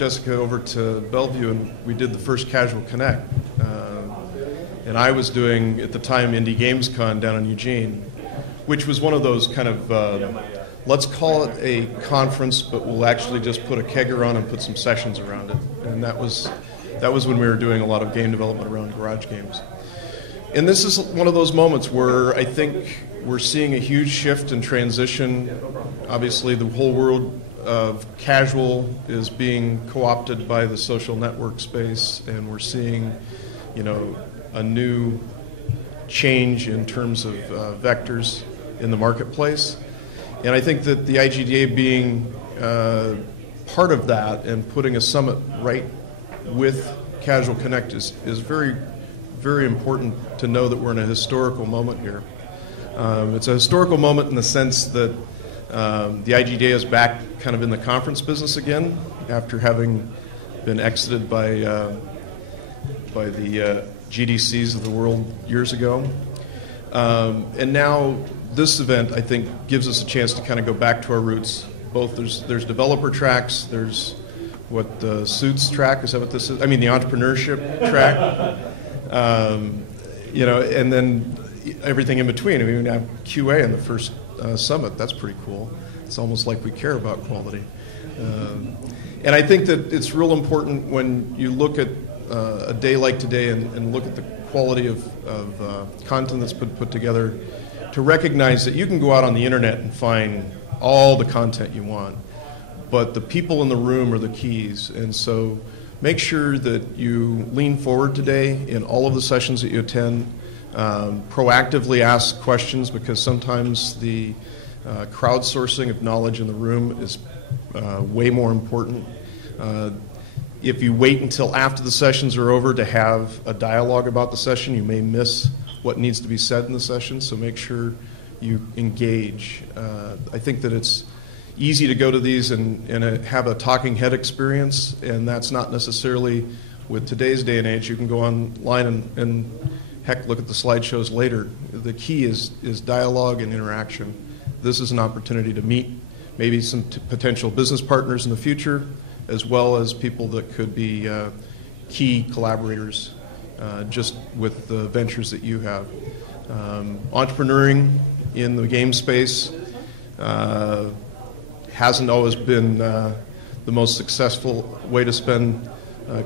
Jessica over to Bellevue, and we did the first Casual Connect. And I was doing, at the time, Indie Games Con down in Eugene, which was one of those kind of, let's call it a conference, but we'll actually just put a kegger on and put some sessions around it. And that was when we were doing a lot of game development around garage games. And this is one of those moments where I think we're seeing a huge shift and transition. Obviously, the whole world of casual is being co-opted by the social network space, and we're seeing, a new change in terms of vectors in the marketplace. And I think that the IGDA being part of that and putting a summit right with Casual Connect is very, very important to know that we're in a historical moment here. It's a historical moment in the sense that the IGDA is back kind of in the conference business again after having been exited by the GDCs of the world years ago. And now this event, I think, gives us a chance to kind of go back to our roots. Both there's developer tracks, there's what the Suits track, is that what this is? I mean, the Entrepreneurship track. And then everything in between. I mean, we have QA in the first summit. That's pretty cool. It's almost like we care about quality. And I think that it's real important when you look at a day like today and look at the quality of content that's been put together, to recognize that you can go out on the internet and find all the content you want, but the people in the room are the keys. And so make sure that you lean forward today in all of the sessions that you attend. Proactively ask questions, because sometimes the crowdsourcing of knowledge in the room is way more important. If you wait until after the sessions are over to have a dialogue about the session, you may miss what needs to be said in the session, so make sure you engage. I think that it's easy to go to these and have a talking head experience, and that's not necessarily with today's day and age. You can go online and heck, look at the slideshows later. The key is dialogue and interaction. This is an opportunity to meet maybe some potential business partners in the future, as well as people that could be key collaborators just with the ventures that you have. Entrepreneuring in the game space hasn't always been the most successful way to spend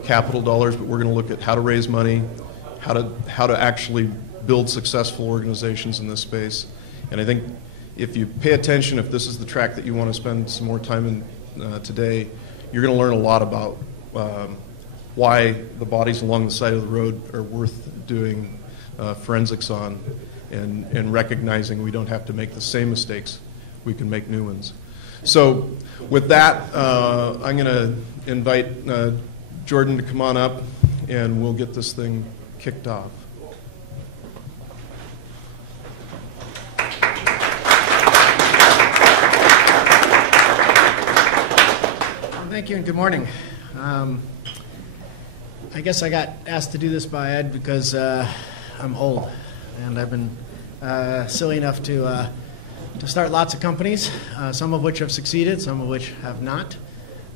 capital dollars, but we're going to look at how to raise money, how to actually build successful organizations in this space. And I think if you pay attention, if this is the track that you want to spend some more time in today, you're going to learn a lot about why the bodies along the side of the road are worth doing forensics on, and recognizing we don't have to make the same mistakes. We can make new ones. So with that, I'm going to invite Jordan to come on up, and we'll get this thing kicked off. Thank you and good morning. I guess I got asked to do this by Ed because I'm old, and I've been silly enough to start lots of companies, some of which have succeeded, some of which have not,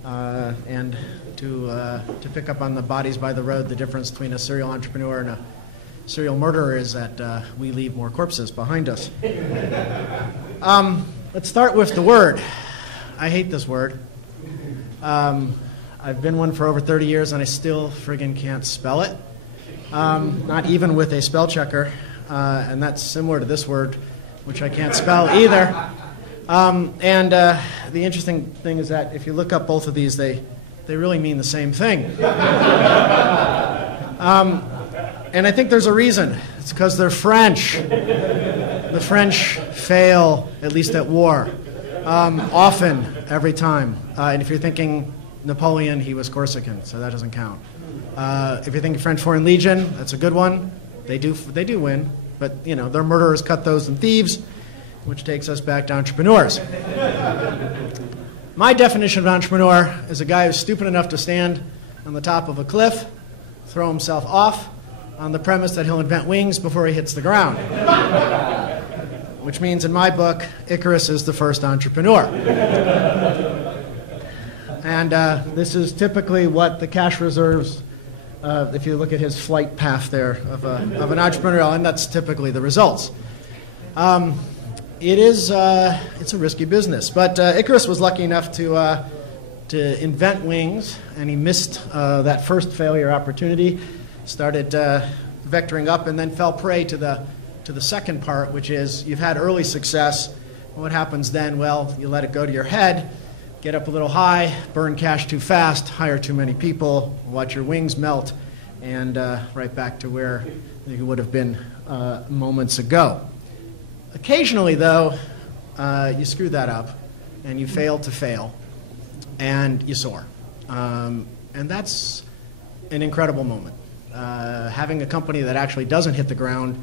and to pick up on the bodies by the road. The difference between a serial entrepreneur and a serial murderer is that we leave more corpses behind us. Let's start with the word. I hate this word. I've been one for over 30 years, and I still friggin' can't spell it, not even with a spell checker, and that's similar to this word, which I can't spell either. And the interesting thing is that if you look up both of these, they really mean the same thing. And I think there's a reason. It's because they're French. The French fail, at least at war, often, every time. And if you're thinking Napoleon, he was Corsican, so that doesn't count. If you're thinking French Foreign Legion, that's a good one. They do win, but you know they're murderers, cutthroats, and thieves, which takes us back to entrepreneurs. My definition of an entrepreneur is a guy who's stupid enough to stand on the top of a cliff, throw himself off on the premise that he'll invent wings before he hits the ground. Which means, in my book, Icarus is the first entrepreneur. And this is typically what the cash reserves, if you look at his flight path there of an entrepreneurial, and that's typically the results. It's a risky business, but Icarus was lucky enough to invent wings, and he missed that first failure opportunity, started vectoring up, and then fell prey to the second part, which is you've had early success. What happens then? Well, you let it go to your head, get up a little high, burn cash too fast, hire too many people, watch your wings melt, and right back to where you would have been moments ago. Occasionally, though, you screw that up, and you fail to fail, and you soar. And that's an incredible moment. Having a company that actually doesn't hit the ground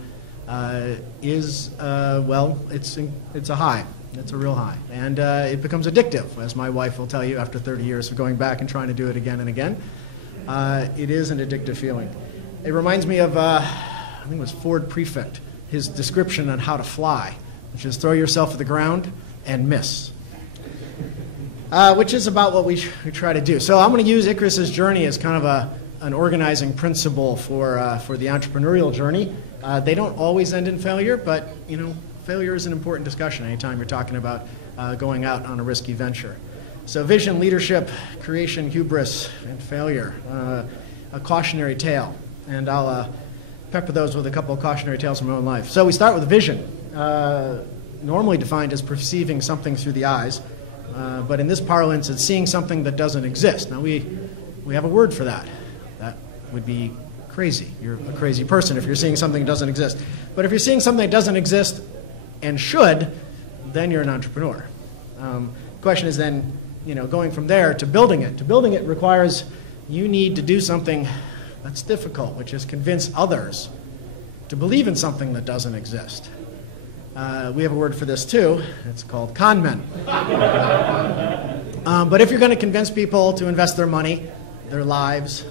is, well, it's a high. It's a real high. And it becomes addictive, as my wife will tell you after 30 years of going back and trying to do it again and again. It is an addictive feeling. It reminds me of, I think it was Ford Prefect, his description on how to fly, which is throw yourself at the ground and miss, which is about what we try to do. So I'm going to use Icarus's journey as kind of an organizing principle for the entrepreneurial journey. They don't always end in failure, but you know, failure is an important discussion anytime you're talking about going out on a risky venture. So vision, leadership, creation, hubris, and failure. A cautionary tale, and I'll pepper those with a couple of cautionary tales from my own life. So we start with vision, normally defined as perceiving something through the eyes, but in this parlance, it's seeing something that doesn't exist. Now we have a word for that. That would be crazy. You're a crazy person if you're seeing something that doesn't exist. But if you're seeing something that doesn't exist and should, then you're an entrepreneur. The question is then, you know, going from there to building it. To building it requires you need to do something that's difficult, which is convince others to believe in something that doesn't exist. We have a word for this too. It's called con men. But if you're going to convince people to invest their money, their lives,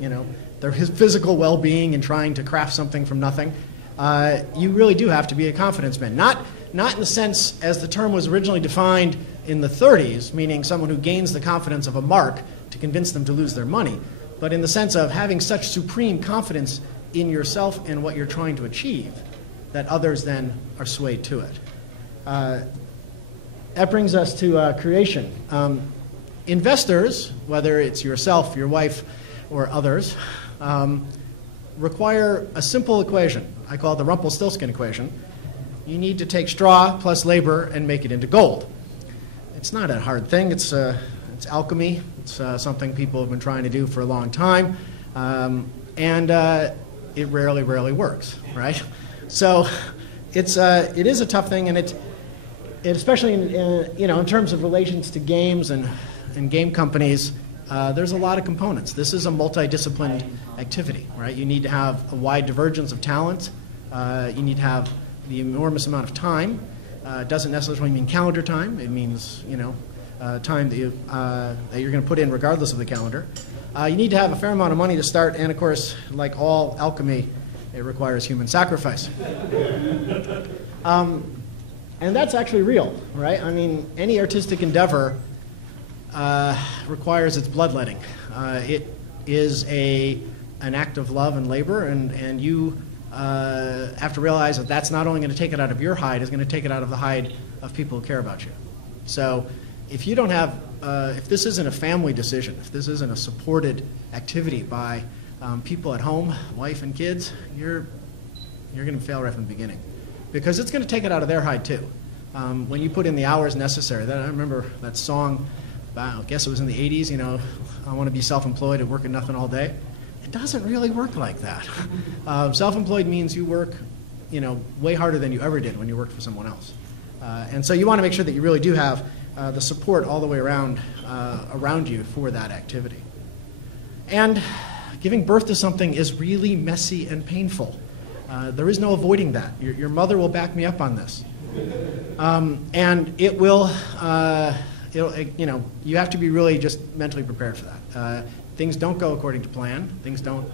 you know, their physical well-being in trying to craft something from nothing, you really do have to be a confidence man. Not in the sense as the term was originally defined in the 30s, meaning someone who gains the confidence of a mark to convince them to lose their money, but in the sense of having such supreme confidence in yourself and what you're trying to achieve that others then are swayed to it. That brings us to creation. Investors, whether it's yourself, your wife, or others, require a simple equation. I call it the Rumpelstiltskin equation. You need to take straw plus labor and make it into gold. It's not a hard thing. It's alchemy. It's something people have been trying to do for a long time, and it rarely works, right? So it is a tough thing, and it especially in terms of relations to games and game companies. There's a lot of components. This is a multidisciplined activity, right? You need to have a wide divergence of talent. You need to have the enormous amount of time. It doesn't necessarily mean calendar time. It means time that you're going to put in regardless of the calendar. You need to have a fair amount of money to start, and of course, like all alchemy, it requires human sacrifice. And that's actually real, right? I mean, any artistic endeavor requires its bloodletting. It is an act of love and labor, and you have to realize that that's not only going to take it out of your hide, it's going to take it out of the hide of people who care about you. So if you don't have, if this isn't a family decision, if this isn't a supported activity by people at home, wife and kids, you're going to fail right from the beginning, because it's going to take it out of their hide too. When you put in the hours necessary, I remember that song, I guess it was in the 80s, you know, I want to be self-employed and work at nothing all day. It doesn't really work like that. Self-employed means you work, you know, way harder than you ever did when you worked for someone else. And so you want to make sure that you really do have the support all the way around you for that activity. And giving birth to something is really messy and painful. There is no avoiding that. Your mother will back me up on this. And it will, you know, you have to be really just mentally prepared for that. Things don't go according to plan. Things don't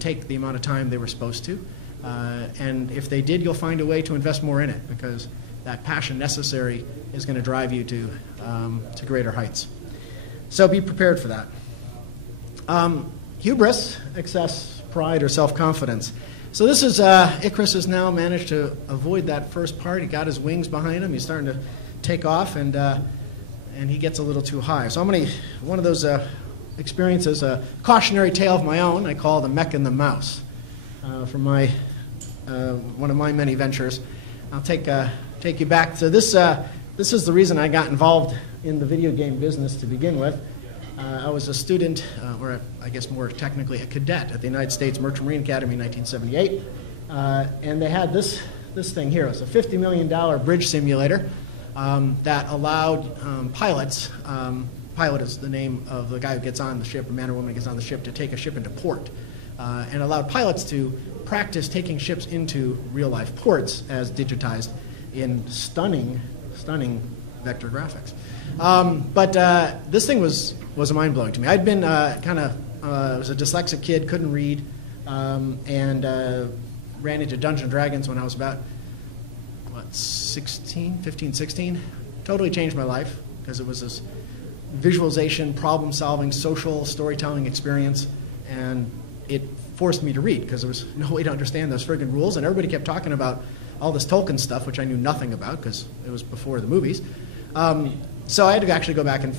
take the amount of time they were supposed to. And if they did, you'll find a way to invest more in it, because that passion necessary is going to drive you to greater heights. So be prepared for that. Hubris, excess pride or self-confidence. So this is, Icarus has now managed to avoid that first part. He got his wings behind him. He's starting to take off, and he gets a little too high. So I'm going to, one of those experiences, a cautionary tale of my own, I call the Mech and the Mouse. From my, one of my many ventures. I'll take you back. So this is the reason I got involved in the video game business to begin with. I was a student, or I guess more technically a cadet at the United States Merchant Marine Academy in 1978. And they had this thing here. It was a $50 million bridge simulator that allowed pilots, pilot is the name of the guy who gets on the ship, a man or woman who gets on the ship, to take a ship into port. And allowed pilots to practice taking ships into real-life ports as digitized in stunning vector graphics. But this thing was mind-blowing to me. I'd been was a dyslexic kid, couldn't read, and ran into Dungeons & Dragons when I was about, 15, 16. Totally changed my life because it was this visualization, problem-solving, social storytelling experience, and it forced me to read because there was no way to understand those friggin' rules, and everybody kept talking about all this Tolkien stuff, which I knew nothing about because it was before the movies. So I had to actually go back and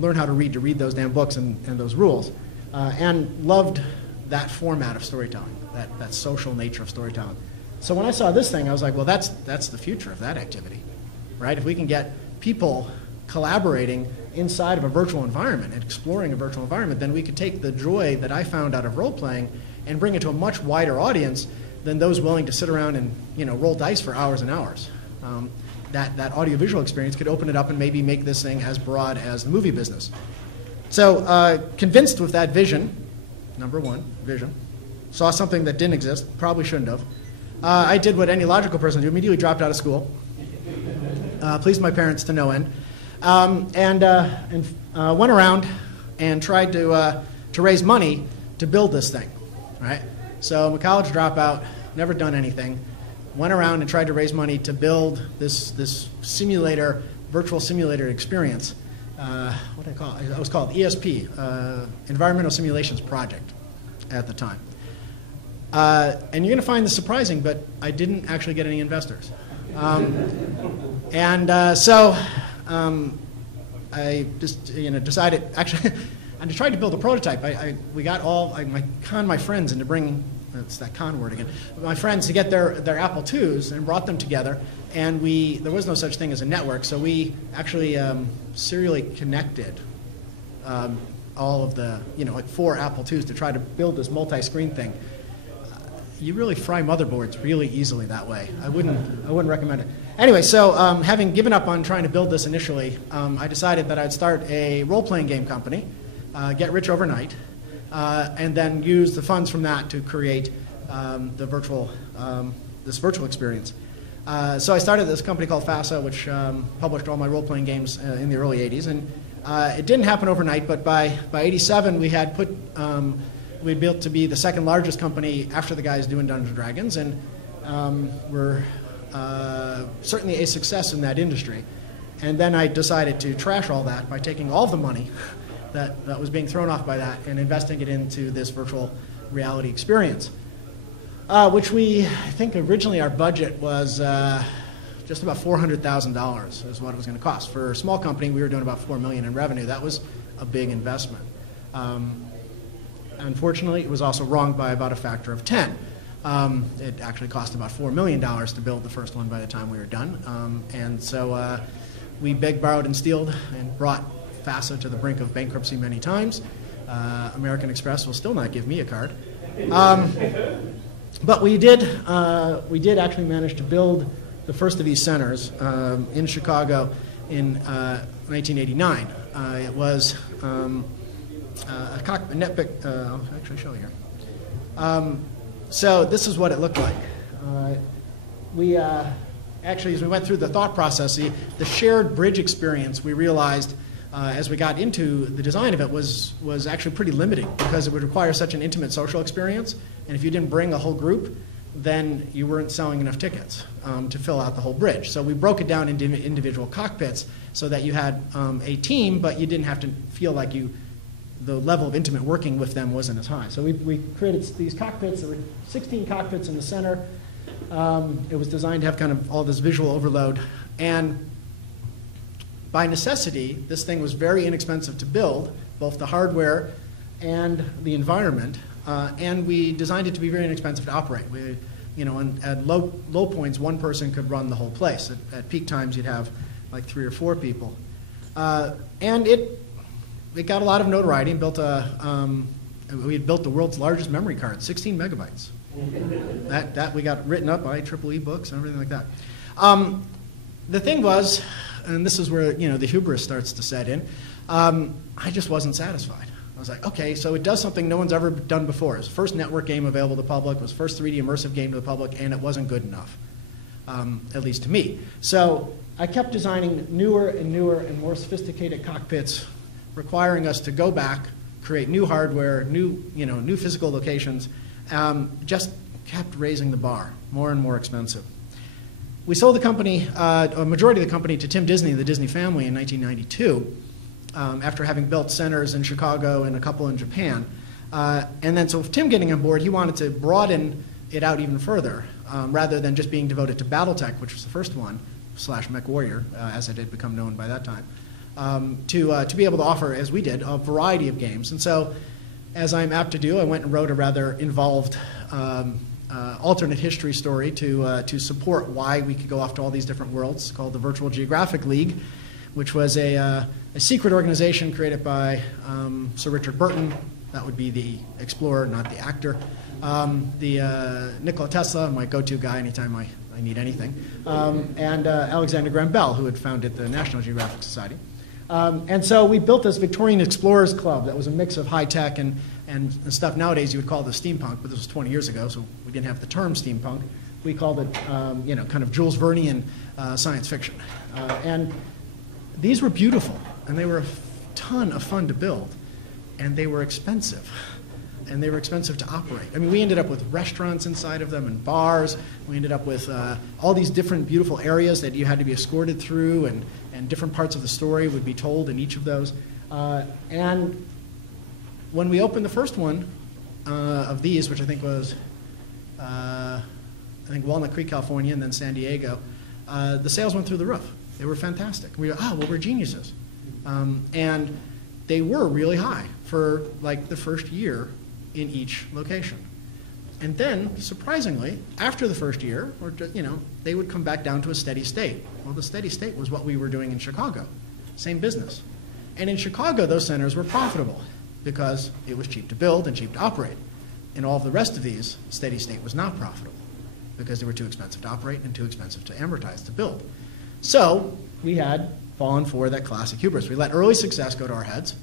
learn how to read those damn books and those rules, and loved that format of storytelling, that social nature of storytelling. So when I saw this thing, I was like, well, that's the future of that activity, right? If we can get people collaborating inside of a virtual environment and exploring a virtual environment, then we could take the joy that I found out of role-playing and bring it to a much wider audience than those willing to sit around and roll dice for hours and hours. That audiovisual experience could open it up and maybe make this thing as broad as the movie business. So convinced with that vision, number one, vision, saw something that didn't exist, probably shouldn't have. I did what any logical person would do, immediately dropped out of school, pleased my parents to no end, and went around and tried to raise money to build this thing, right? So I'm a college dropout, never done anything, went around and tried to raise money to build this simulator, virtual simulator experience. What did I call it? It was called ESP, Environmental Simulations Project at the time. And you're going to find this surprising, but I didn't actually get any investors. So I just decided, actually, I tried to build a prototype. We got my friends into bringing, it's that con word again, my friends to get their Apple IIs and brought them together, and there was no such thing as a network, so we actually serially connected all of the, like 4 Apple IIs to try to build this multi-screen thing. You really fry motherboards really easily that way. I wouldn't recommend it. Anyway, so having given up on trying to build this initially, I decided that I'd start a role-playing game company, get rich overnight, and then use the funds from that to create this virtual experience. So I started this company called FASA, which published all my role-playing games in the early 80s. And it didn't happen overnight, but by 87 we had we'd built to be the second largest company after the guys doing Dungeons & Dragons, and we're certainly a success in that industry. And then I decided to trash all that by taking all of the money that was being thrown off by that and investing it into this virtual reality experience, which I think originally our budget was just about $400,000 is what it was going to cost. For a small company, we were doing about $4 million in revenue. That was a big investment. Unfortunately, it was also wrong by about a factor of 10. It actually cost about $4 million to build the first one by the time we were done. And so we begged, borrowed, and stealed and brought FASA to the brink of bankruptcy many times. American Express will still not give me a card. But we did actually manage to build the first of these centers in Chicago in 1989. It was a netpick. I'll actually show you here. So this is what it looked like. We actually, as we went through the thought process, the shared bridge experience, we realized as we got into the design of it was actually pretty limiting because it would require such an intimate social experience. And if you didn't bring a whole group, then you weren't selling enough tickets to fill out the whole bridge. So we broke it down into individual cockpits so that you had a team, but you didn't have to feel like the level of intimate working with them wasn't as high. So we created these cockpits. There were 16 cockpits in the center. It was designed to have kind of all this visual overload. And by necessity, this thing was very inexpensive to build, both the hardware and the environment. And we designed it to be very inexpensive to operate. At low points, one person could run the whole place. At peak times, you'd have like 3 or 4 people. And it got a lot of notoriety and we had built the world's largest memory card, 16 megabytes. That we got written up by EEE books and everything like that. The thing was, and this is where the hubris starts to set in, I just wasn't satisfied. I was like, okay, so it does something no one's ever done before. It was the first network game available to the public, it was the first 3D immersive game to the public, and it wasn't good enough, at least to me. So I kept designing newer and newer and more sophisticated cockpits, requiring us to go back, create new hardware, new physical locations, just kept raising the bar, more and more expensive. We sold the company, a majority of the company, to Tim Disney, the Disney family, in 1992. After having built centers in Chicago and a couple in Japan. And then so with Tim getting on board, he wanted to broaden it out even further, rather than just being devoted to Battletech, which was the first one, / MechWarrior, as it had become known by that time, to be able to offer, as we did, a variety of games. And so, as I'm apt to do, I went and wrote a rather involved alternate history story to support why we could go off to all these different worlds, called the Virtual Geographic League, which was a secret organization created by Sir Richard Burton. That would be the explorer, not the actor. Nikola Tesla, my go-to guy anytime I need anything. And Alexander Graham Bell, who had founded the National Geographic Society. And so we built this Victorian Explorers Club that was a mix of high-tech and stuff nowadays you would call the steampunk, but this was 20 years ago, so we didn't have the term steampunk. We called it, kind of Jules Vernean science fiction. And these were beautiful, and they were a ton of fun to build, and they were expensive, and they were expensive to operate. I mean, we ended up with restaurants inside of them and bars. We ended up with all these different beautiful areas that you had to be escorted through, and different parts of the story would be told in each of those. And when we opened the first one of these, which I think was Walnut Creek, California, and then San Diego, the sales went through the roof. They were fantastic. We were, we're geniuses. And they were really high for like the first year in each location. And then, surprisingly, after the first year, they would come back down to a steady state. Well, the steady state was what we were doing in Chicago. Same business. And in Chicago, those centers were profitable because it was cheap to build and cheap to operate. In all of the rest of these, steady state was not profitable because they were too expensive to operate and too expensive to amortize to build. So we had fallen for that classic hubris. We let early success go to our heads.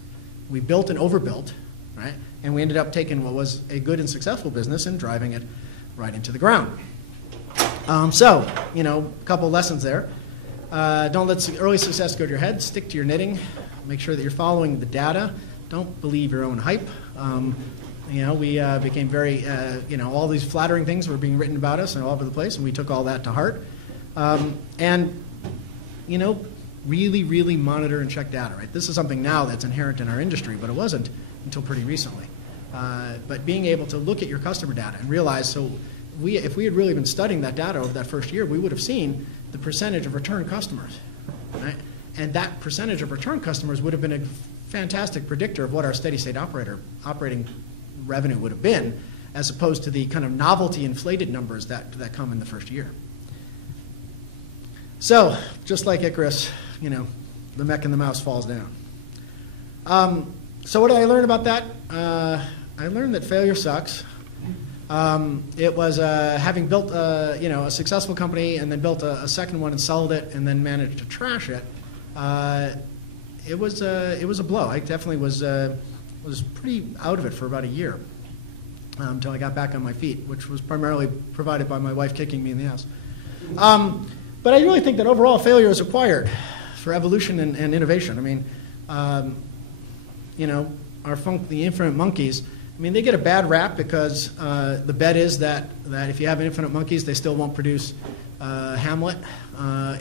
We built and overbuilt, right? And we ended up taking what was a good and successful business and driving it right into the ground. A couple lessons there. Don't let early success go to your head. Stick to your knitting. Make sure that you're following the data. Don't believe your own hype. We became very, all these flattering things were being written about us and all over the place, and we took all that to heart. Really, really monitor and check data, right? This is something now that's inherent in our industry, but it wasn't until pretty recently. But being able to look at your customer data and realize, if we had really been studying that data over that first year, we would have seen the percentage of return customers, right? And that percentage of return customers would have been a fantastic predictor of what our steady state operating revenue would have been, as opposed to the kind of novelty inflated numbers that come in the first year. So, just like Icarus, the mech and the mouse falls down. So what did I learn about that? I learned that failure sucks. It was having built a successful company and then built a second one and sold it and then managed to trash it. It was a blow. I definitely was pretty out of it for about a year until I got back on my feet, which was primarily provided by my wife kicking me in the ass. But I really think that overall failure is required for evolution and innovation. I mean, the infinite monkeys I mean, they get a bad rap because the bet is that if you have infinite monkeys, they still won't produce Hamlet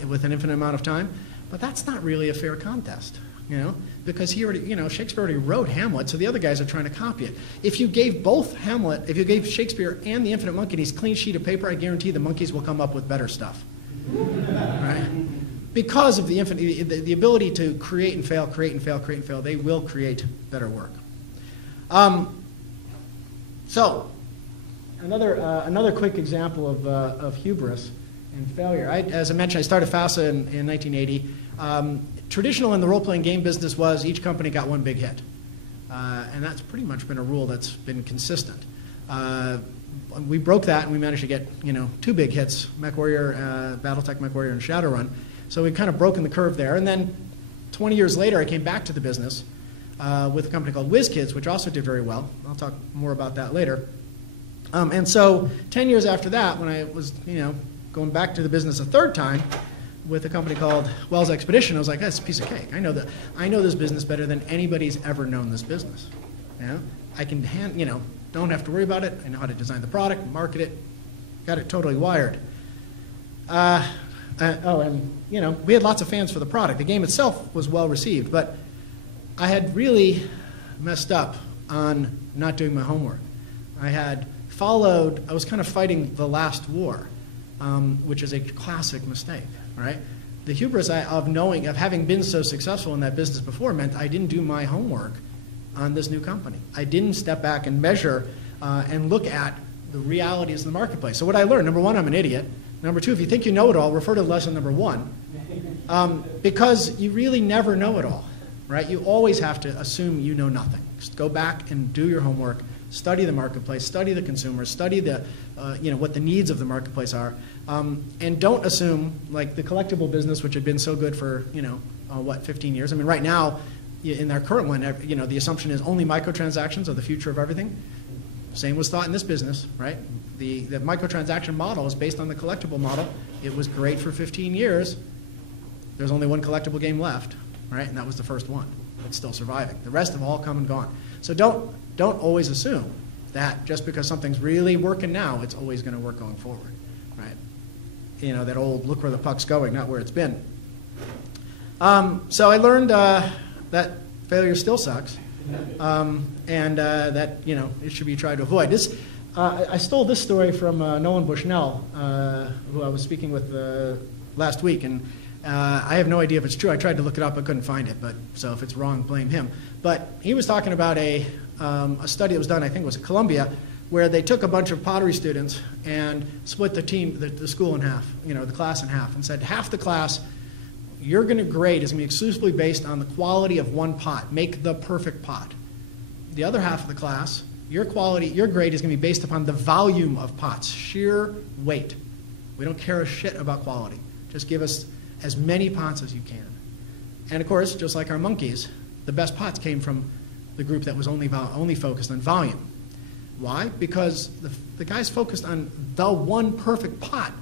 with an infinite amount of time. But that's not really a fair contest, you know, because he already, you know, Shakespeare already wrote Hamlet, so the other guys are trying to copy it. If you gave both Hamlet, if you gave Shakespeare and the Infinite Monkeys clean sheet of paper, I guarantee the monkeys will come up with better stuff, right? Because of the ability to create and fail, they will create better work. So, another quick example of hubris and failure. As I mentioned, I started FASA in 1980. Traditional in the role-playing game business was each company got one big hit. And that's pretty much been a rule that's been consistent. We broke that and we managed to get, you know, 2 big hits, MechWarrior, Battletech MechWarrior and Shadowrun. So we've kind of broken the curve there. And then 20 years later, I came back to the business with a company called WizKids, which also did very well. I'll talk more about that later. And so 10 years after that, when I was, you know, going back to the business a third time with a company called Wells Expedition, I was like, that's a piece of cake. I know this business better than anybody's ever known this business. You know? I can, you know, don't have to worry about it. I know how to design the product, market it, got it totally wired. And you know, we had lots of fans for the product. The game itself was well received, but I had really messed up on not doing my homework. I was kind of fighting the last war, which is a classic mistake, right? The hubris of having been so successful in that business before meant I didn't do my homework on this new company. I didn't step back and measure and look at the realities of the marketplace. So what I learned, number one, I'm an idiot. Number two, if you think you know it all, refer to lesson number 1. Because you really never know it all, right? You always have to assume you know nothing. Just go back and do your homework, study the marketplace, study the consumers, study the, you know, what the needs of the marketplace are, and don't assume, like the collectible business, which had been so good for, you know, 15 years. I mean, right now, in our current one, you know, the assumption is only microtransactions are the future of everything. Same was thought in this business, right? The microtransaction model is based on the collectible model. It was great for 15 years. There's only one collectible game left, right? And that was the first one. It's still surviving. The rest have all come and gone. So don't always assume that just because something's really working now, it's always going to work going forward, right? You know, that old look where the puck's going, not where it's been. So I learned that failure still sucks. And that, you know, it should be tried to avoid. I stole this story from Nolan Bushnell, who I was speaking with last week, and I have no idea if it's true. I tried to look it up, I couldn't find it, but so if it's wrong, blame him. But he was talking about a study that was done, I think it was at Columbia, where they took a bunch of pottery students and split the school in half, you know, the class in half, and said half the class you're going to grade is going to be exclusively based on the quality of one pot. Make the perfect pot. The other half of the class, your grade is going to be based upon the volume of pots, sheer weight. We don't care a shit about quality. Just give us as many pots as you can. And of course, just like our monkeys, the best pots came from the group that was only focused on volume. Why? Because the guys focused on the one perfect pot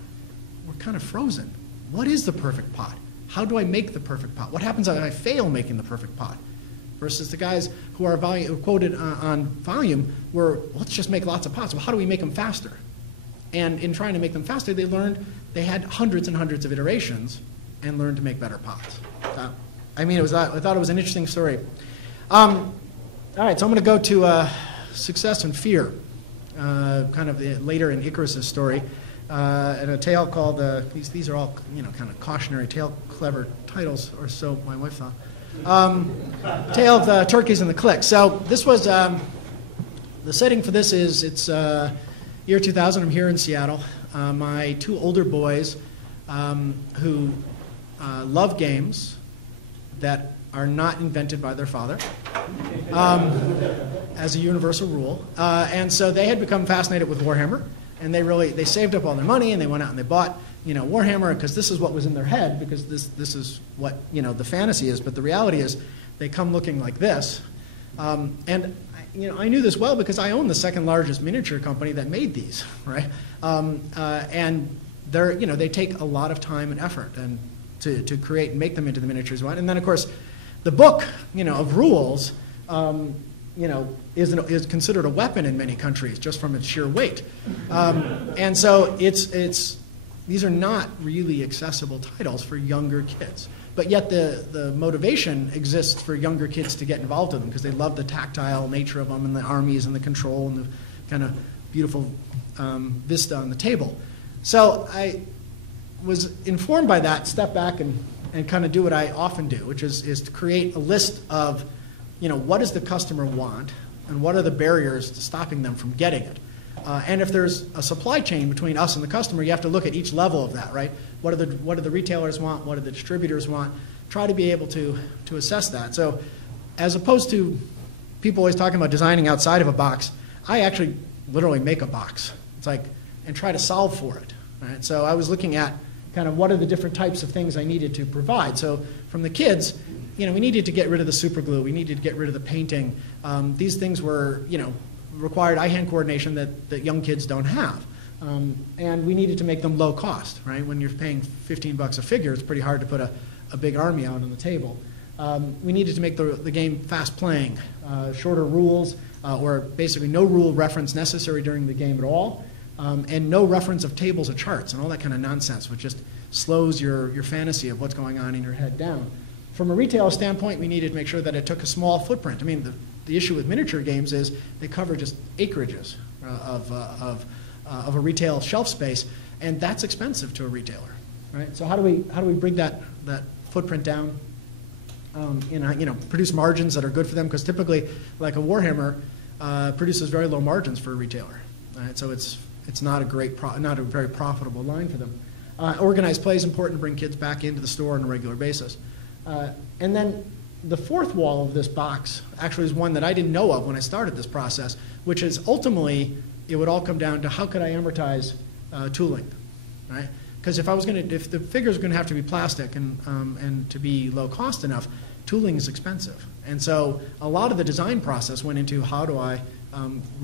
were kind of frozen. What is the perfect pot? How do I make the perfect pot? What happens if I fail making the perfect pot? Versus the guys who are quoted on volume were, let's just make lots of pots. Well, how do we make them faster? And in trying to make them faster, they had hundreds and hundreds of iterations and learned to make better pots. I mean, I thought it was an interesting story. All right, so I'm going to go to success and fear, kind of later in Icarus' story. And a tale called, these are all, you know, kind of cautionary tale, clever titles, or so my wife thought. Tale of Turkeys and the Clix. So this was, the setting for this is, it's year 2000, I'm here in Seattle. My 2 older boys who love games that are not invented by their father, as a universal rule. And so they had become fascinated with Warhammer. And they saved up all their money and they went out and they bought, you know, Warhammer because this is what was in their head, because this is what, you know, the fantasy is. But the reality is they come looking like this. And you know, I knew this well because I own the second largest miniature company that made these, right? And they're, you know, they take a lot of time and effort and to create and make them into the miniatures one. And then of course, the book, you know, of rules. is considered a weapon in many countries just from its sheer weight. And so these are not really accessible titles for younger kids. But yet the motivation exists for younger kids to get involved in them because they love the tactile nature of them and the armies and the control and the kind of beautiful vista on the table. So I was informed by that, step back and kind of do what I often do, which is to create a list of, what does the customer want and what are the barriers to stopping them from getting it. And if there's a supply chain between us and the customer, you have to look at each level of that, right? What do the retailers want? What do the distributors want? Try to be able to assess that. So as opposed to people always talking about designing outside of a box, I actually literally make a box. It's like, and try to solve for it, right? So I was looking at kind of what are the different types of things I needed to provide. So from the kids, we needed to get rid of the super glue. We needed to get rid of the painting. These things were, required eye-hand coordination that young kids don't have. And we needed to make them low cost, right? When you're paying $15 a figure, it's pretty hard to put a big army out on the table. We needed to make the game fast playing, shorter rules, or basically no rule reference necessary during the game at all, and no reference of tables or charts and all that kind of nonsense, which just slows your fantasy of what's going on in your head down. From a retail standpoint, we needed to make sure that it took a small footprint. I mean, the issue with miniature games is they cover just acreages of a retail shelf space, and that's expensive to a retailer, right? So how do we bring that footprint down? Produce margins that are good for them, because typically, like a Warhammer, produces very low margins for a retailer, right? So it's not a very profitable line for them. Organized play is important to bring kids back into the store on a regular basis, and then the fourth wall of this box actually is one that I didn't know of when I started this process, which is ultimately it would all come down to how could I amortize tooling, right? Because if the figures are going to have to be plastic and to be low cost enough, tooling is expensive, and so a lot of the design process went into how do I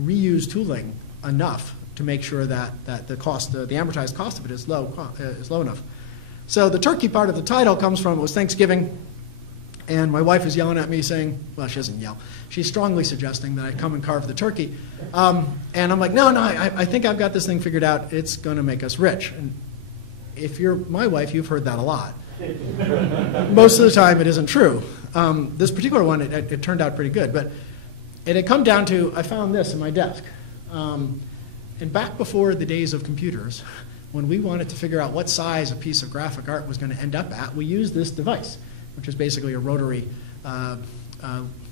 reuse tooling enough to make sure that the amortized cost of it is low enough. So the turkey part of the title comes from, it was Thanksgiving, and my wife is yelling at me saying, well, she doesn't yell. She's strongly suggesting that I come and carve the turkey. And I'm like, no, I think I've got this thing figured out. It's going to make us rich. And if you're my wife, you've heard that a lot. Most of the time, it isn't true. This particular one, it turned out pretty good. But it had come down to, I found this in my desk. And back before the days of computers, when we wanted to figure out what size a piece of graphic art was going to end up at, we used this device, which is basically a rotary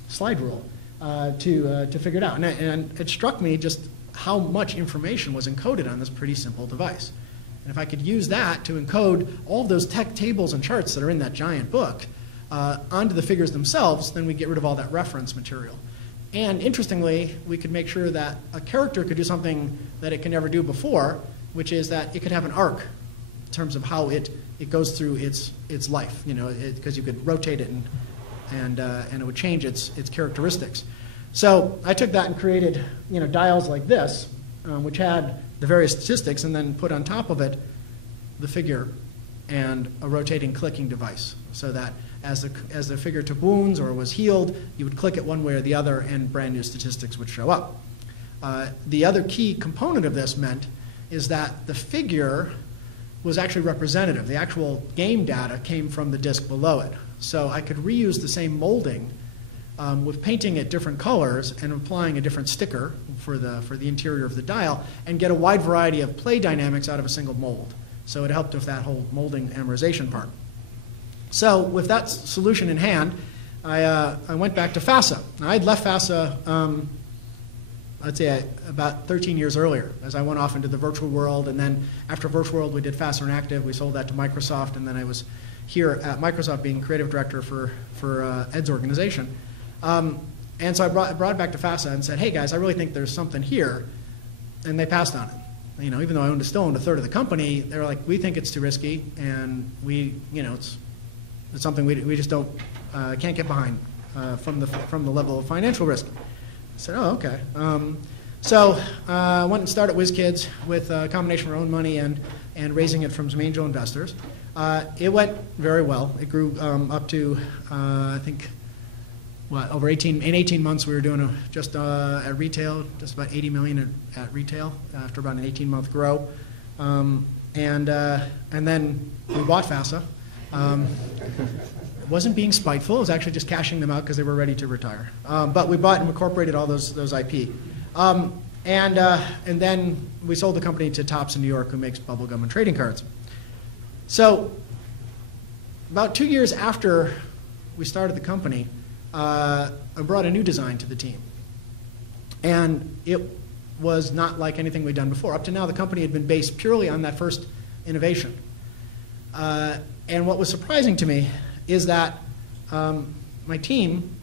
slide rule, to figure it out. And it struck me just how much information was encoded on this pretty simple device. And if I could use that to encode all those tech tables and charts that are in that giant book onto the figures themselves, then we get rid of all that reference material. And interestingly, we could make sure that a character could do something that it can never do before, which is that it could have an arc in terms of how it goes through its life, because you could rotate it and it would change its characteristics. So I took that and created dials like this, which had the various statistics, and then put on top of it the figure and a rotating clicking device, so that as the figure took wounds or was healed, you would click it one way or the other, and brand new statistics would show up. The other key component of this is that the figure was actually representative. The actual game data came from the disk below it. So I could reuse the same molding with painting it different colors and applying a different sticker for the interior of the dial, and get a wide variety of play dynamics out of a single mold. So it helped with that whole molding amortization part. So with that solution in hand, I went back to FASA. Now, I'd left FASA, I'd say about 13 years earlier, as I went off into the virtual world, and then after virtual world we did FASA Interactive, we sold that to Microsoft, and then I was here at Microsoft being creative director for Ed's organization. And so I brought it back to FASA and said, hey guys, I really think there's something here, and they passed on it. Even though I still owned a third of the company, they were like, we think it's too risky, and it's something we just can't get behind from the level of financial risk. I said, oh, okay. So I went and started WizKids with a combination of our own money and raising it from some angel investors. It went very well. It grew up to, I think, over 18 months we were doing just at retail, just about 80 million at retail after about an 18-month grow. And then we bought FASA. It wasn't being spiteful. It was actually just cashing them out because they were ready to retire. But we bought and incorporated all those IP. And then we sold the company to Topps in New York, who makes bubblegum and trading cards. So about 2 years after we started the company, I brought a new design to the team. And it was not like anything we'd done before. Up to now, the company had been based purely on that first innovation. And what was surprising to me is that my team,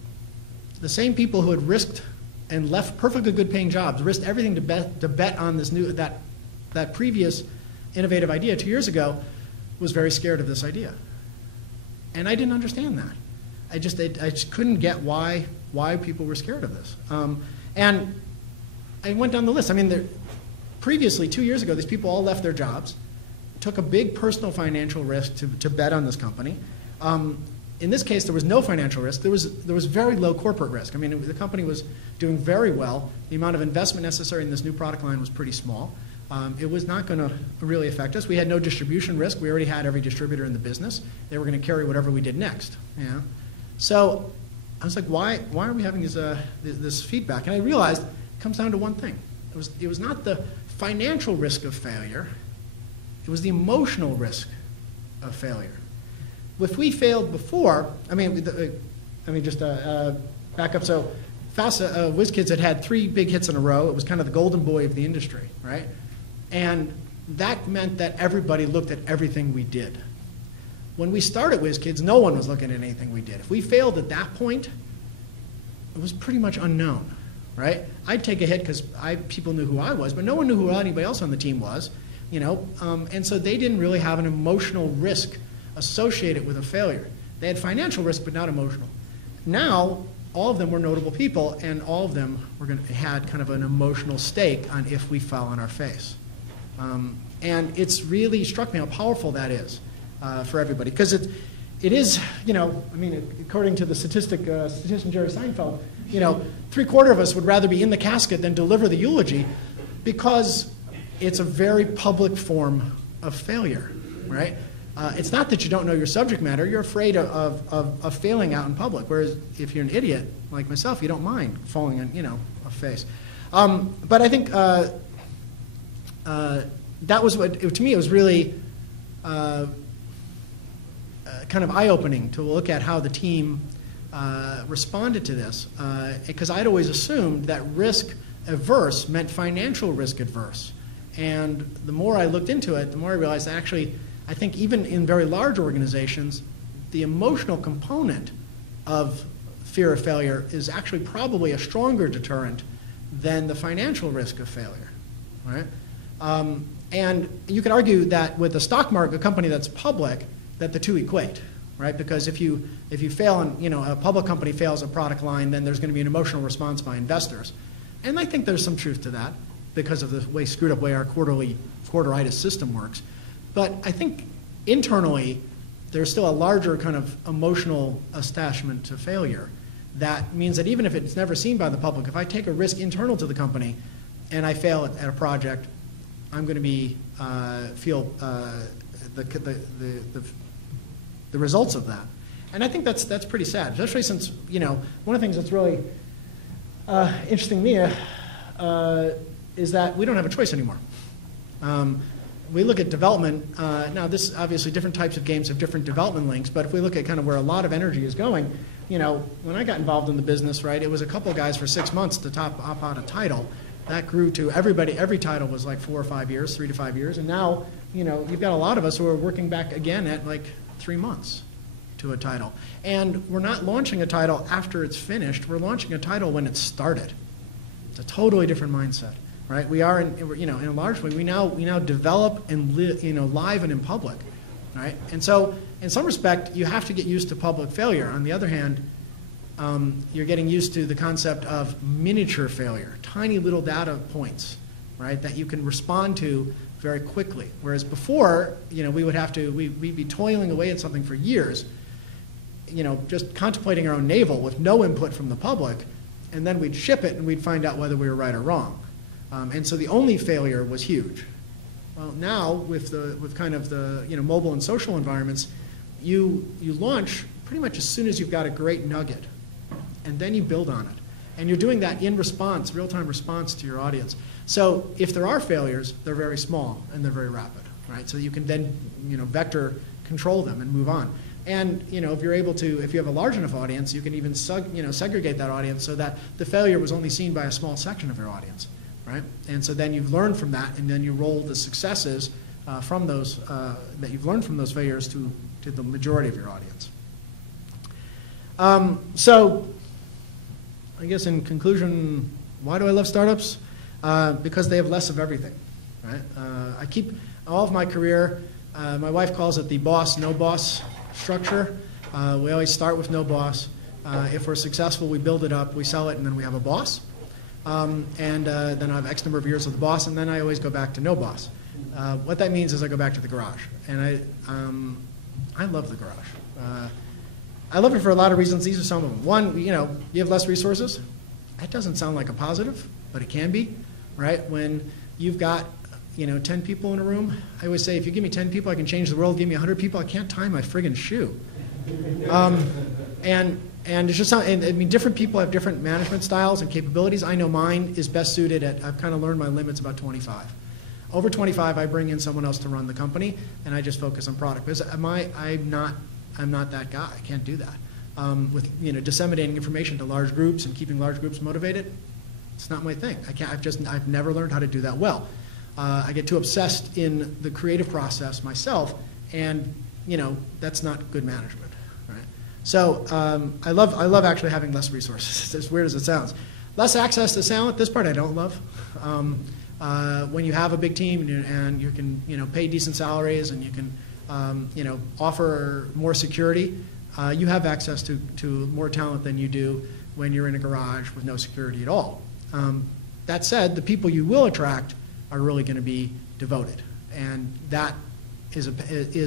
the same people who had risked and left perfectly good paying jobs, risked everything to bet on this that previous innovative idea 2 years ago, was very scared of this idea. And I didn't understand that. I just couldn't get why people were scared of this. And I went down the list. I mean, previously, 2 years ago, these people all left their jobs, took a big personal financial risk to bet on this company. In this case, there was no financial risk. There was very low corporate risk. I mean, the company was doing very well. The amount of investment necessary in this new product line was pretty small. It was not going to really affect us. We had no distribution risk. We already had every distributor in the business. They were going to carry whatever we did next. Yeah. So I was like, why are we having this feedback? And I realized it comes down to one thing. It was not the financial risk of failure. It was the emotional risk of failure. If we failed before, just back up. So FASA, WizKids had 3 big hits in a row. It was kind of the golden boy of the industry, right? And that meant that everybody looked at everything we did. When we started WizKids, no one was looking at anything we did. If we failed at that point, it was pretty much unknown, right? I'd take a hit because people knew who I was, but no one knew who anybody else on the team was, and so they didn't really have an emotional risk associated with a failure. They had financial risk, but not emotional. Now, all of them were notable people, and all of them had kind of an emotional stake on if we fell on our face. And it's really struck me how powerful that is for everybody, because it is, according to the statistician Jerry Seinfeld, 3/4 of us would rather be in the casket than deliver the eulogy, because it's a very public form of failure, right? It's not that you don't know your subject matter. You're afraid of failing out in public. Whereas if you're an idiot like myself, you don't mind falling on a face. But I think that was what, to me, it was really kind of eye-opening to look at how the team responded to this. Because I'd always assumed that risk averse meant financial risk adverse. And the more I looked into it, the more I realized actually, I think even in very large organizations, the emotional component of fear of failure is actually probably a stronger deterrent than the financial risk of failure, right? And you could argue that with the stock market, a company that's public, that the two equate, right? Because if you fail and a public company fails a product line, then there's going to be an emotional response by investors, and I think there's some truth to that because of the screwed up way our quarteritis system works. But I think internally, there's still a larger kind of emotional attachment to failure. That means that even if it's never seen by the public, if I take a risk internal to the company and I fail at a project, I'm going to feel the results of that. And I think that's pretty sad, especially since one of the things that's really interesting to me is that we don't have a choice anymore. We look at development, now this obviously different types of games have different development links, but if we look at kind of where a lot of energy is going, when I got involved in the business, right, it was a couple guys for 6 months to top out a title. That grew to every title was like 4 or 5 years, 3 to 5 years, and now, you've got a lot of us who are working back again at like 3 months to a title. And we're not launching a title after it's finished, we're launching a title when it started. It's a totally different mindset. Right, we are in a large way. We now develop and live, live and in public, right? And so, in some respect, you have to get used to public failure. On the other hand, you're getting used to the concept of miniature failure, tiny little data points, right, that you can respond to very quickly. Whereas before, we'd be toiling away at something for years. just contemplating our own navel with no input from the public, and then we'd ship it and we'd find out whether we were right or wrong. And so the only failure was huge. Well, now with kind of the mobile and social environments, you launch pretty much as soon as you've got a great nugget, and then you build on it. And you're doing that in response, real-time response to your audience. So if there are failures, they're very small and they're very rapid, right? So you can then vector control them and move on. And if you're able to, if you have a large enough audience, you can even segregate that audience so that the failure was only seen by a small section of your audience, right? And so then you've learned from that, and then you roll the successes from those that you've learned from those failures to the majority of your audience. So I guess in conclusion, why do I love startups? Because they have less of everything, right? I keep all of my career, my wife calls it the boss, no boss structure. We always start with no boss. If we're successful, we build it up, we sell it, and then we have a boss. Then I have X number of years with the boss, and then I always go back to no boss. What that means is I go back to the garage. And I love the garage. I love it for a lot of reasons. These are some of them. One, you have less resources. That doesn't sound like a positive, but it can be, right? When you've got 10 people in a room, I always say, if you give me 10 people, I can change the world. Give me 100 people, I can't tie my friggin' shoe. And it's just something, I mean, different people have different management styles and capabilities. I know mine is best suited at, I've kind of learned my limits about 25. Over 25, I bring in someone else to run the company, and I just focus on product. Because I'm not that guy. I can't do that. With disseminating information to large groups and keeping large groups motivated, it's not my thing. I've never learned how to do that well. I get too obsessed in the creative process myself, and that's not good management, right? So I love actually having less resources. As weird as it sounds, less access to talent. This part I don't love. When you have a big team and you can pay decent salaries and you can offer more security, you have access to more talent than you do when you're in a garage with no security at all. That said, the people you will attract are really going to be devoted, and that is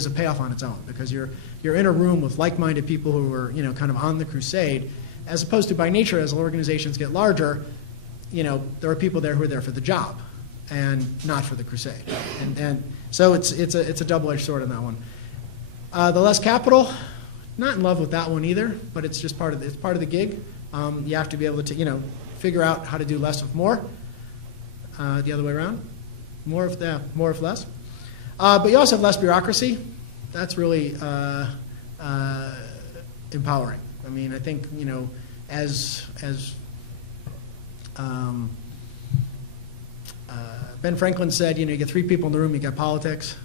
a payoff on its own, because you're in a room with like-minded people who are kind of on the crusade, as opposed to by nature, as organizations get larger, there are people there who are there for the job and not for the crusade, and so it's a double-edged sword on that one. The less capital, not in love with that one either, but it's just part of the gig. You have to be able to figure out how to do less with more. The other way around, more with less. But you also have less bureaucracy. That's really empowering. I mean, I think as Ben Franklin said, you get 3 people in the room, you get politics.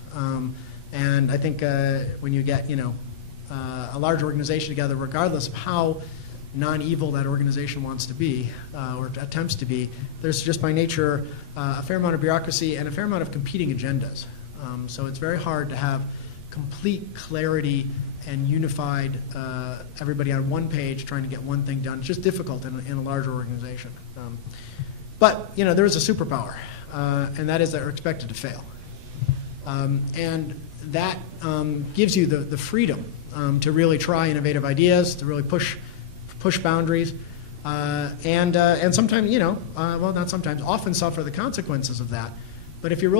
And I think when you get a large organization together, regardless of how non-evil that organization wants to be or attempts to be, there's just by nature a fair amount of bureaucracy and a fair amount of competing agendas. So it's very hard to have complete clarity and unified everybody on one page trying to get one thing done. It's just difficult in a larger organization. But there is a superpower, and that is that we're expected to fail. And that gives you the freedom to really try innovative ideas, to really push boundaries, and sometimes, well, not sometimes, often suffer the consequences of that. But if you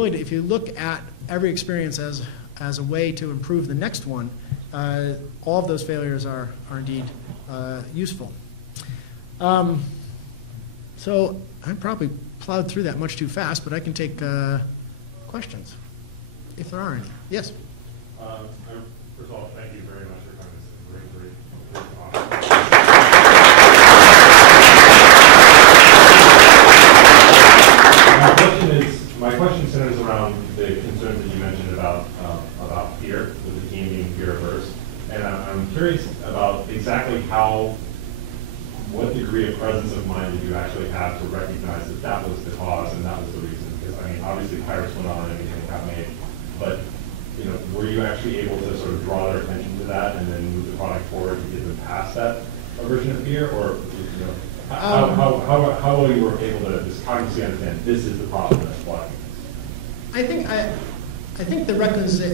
look at every experience as a way to improve the next one, all of those failures are indeed useful. So I probably plowed through that much too fast, but I can take questions if there are any. Yes. First of all, thank you very much for coming. This is great talk. My question centers around the concerns that you mentioned about fear, with the team being fear averse, and I'm curious about exactly what degree of presence of mind did you actually have to recognize that that was the cause and that was the reason? Because I mean, obviously, pirates went on and everything got made, but were you actually able to sort of draw their attention to that and then move the product forward to get them past that aversion of fear, or how well you were able to just consciously understand this is the problem that's blocking this? I think the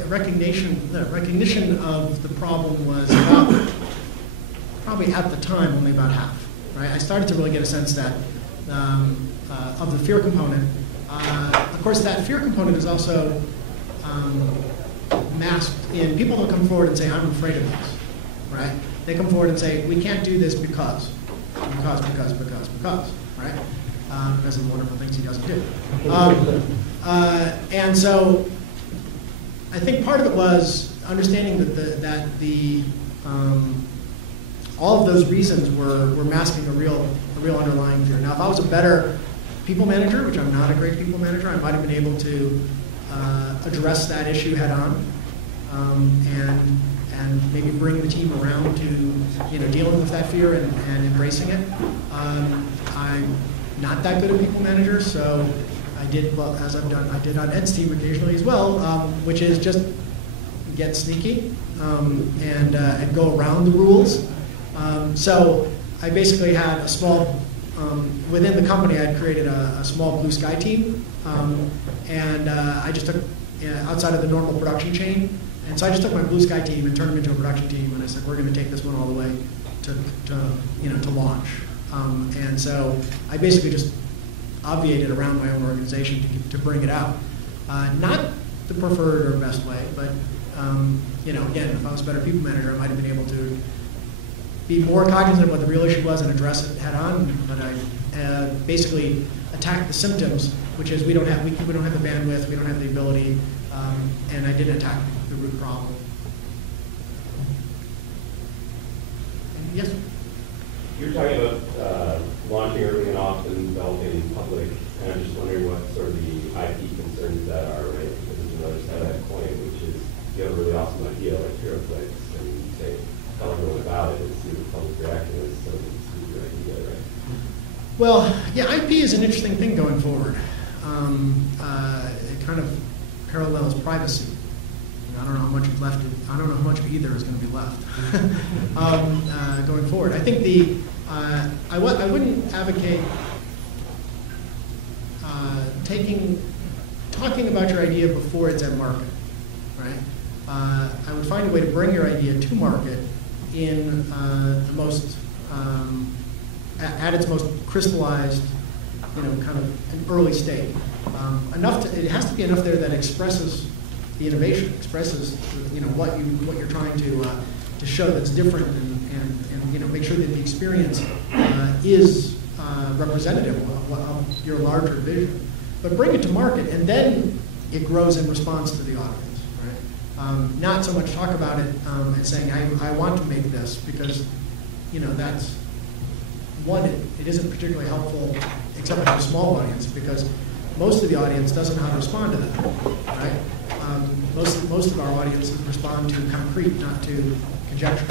recognition of the problem was about probably at the time only about half. Right? I started to really get a sense that of the fear component. Of course, that fear component is also masked in people don't come forward and say, I'm afraid of this. Right? They come forward and say, we can't do this because, right? Because of the wonderful things he doesn't do. And so I think part of it was understanding that all of those reasons were masking a real underlying fear. Now, if I was a better people manager, which I'm not a great people manager, I might have been able to address that issue head on and maybe bring the team around to dealing with that fear and embracing it. I'm not that good a people manager, so I did, well, as I did on Ed's team occasionally as well, which is just get sneaky and go around the rules. So I basically had a small, within the company, I had created a small blue sky team, and I just took, outside of the normal production chain, and so I just took my blue sky team and turned them into a production team, and I said, we're going to take this one all the way to launch. And so I basically just obviated around my own organization to bring it out. Not the preferred or best way, but again, if I was a better people manager, I might have been able to be more cognizant of what the real issue was and address it head on. But I basically attacked the symptoms, which is we don't have the bandwidth, we don't have the ability, and I didn't attack the root problem. Yes? You're talking about launching early and often, developing in public, and I'm just wondering what sort of the IP concerns that are, right? Because there's another side of that coin, which is you have a really awesome idea like Clix, and you say, tell everyone about it and see what the public reaction is, so it's a good idea, right? Well, yeah, IP is an interesting thing going forward. It kind of parallels privacy. I don't know how much is left. I don't know how much of either is going to be left going forward. I think I wouldn't advocate talking about your idea before it's at market, right? I would find a way to bring your idea to market in the most at its most crystallized, kind of an early state. It has to be enough there that expresses the innovation, expresses what you're trying to show that's different, and make sure that the experience is representative of your larger vision. But bring it to market, and then it grows in response to the audience. Right? Not so much talk about it and saying I want to make this, because that's one. It isn't particularly helpful, except for a small audience, because most of the audience doesn't know how to respond to that. Right? Most of our audiences respond to concrete, not to conjecture,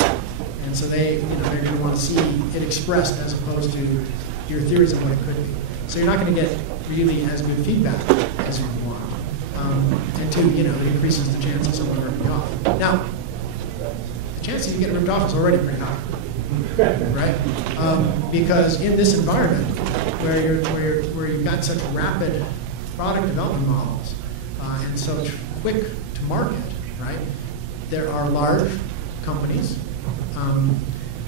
and so they're going to want to see it expressed as opposed to your theories of what it could be. So you're not going to get really as good feedback as you want, and two, it increases the chance of someone ripping you off. Now, the chance of you getting ripped off is already pretty high, right? Because in this environment where you've got such rapid product development models and such quick to market, right? There are large companies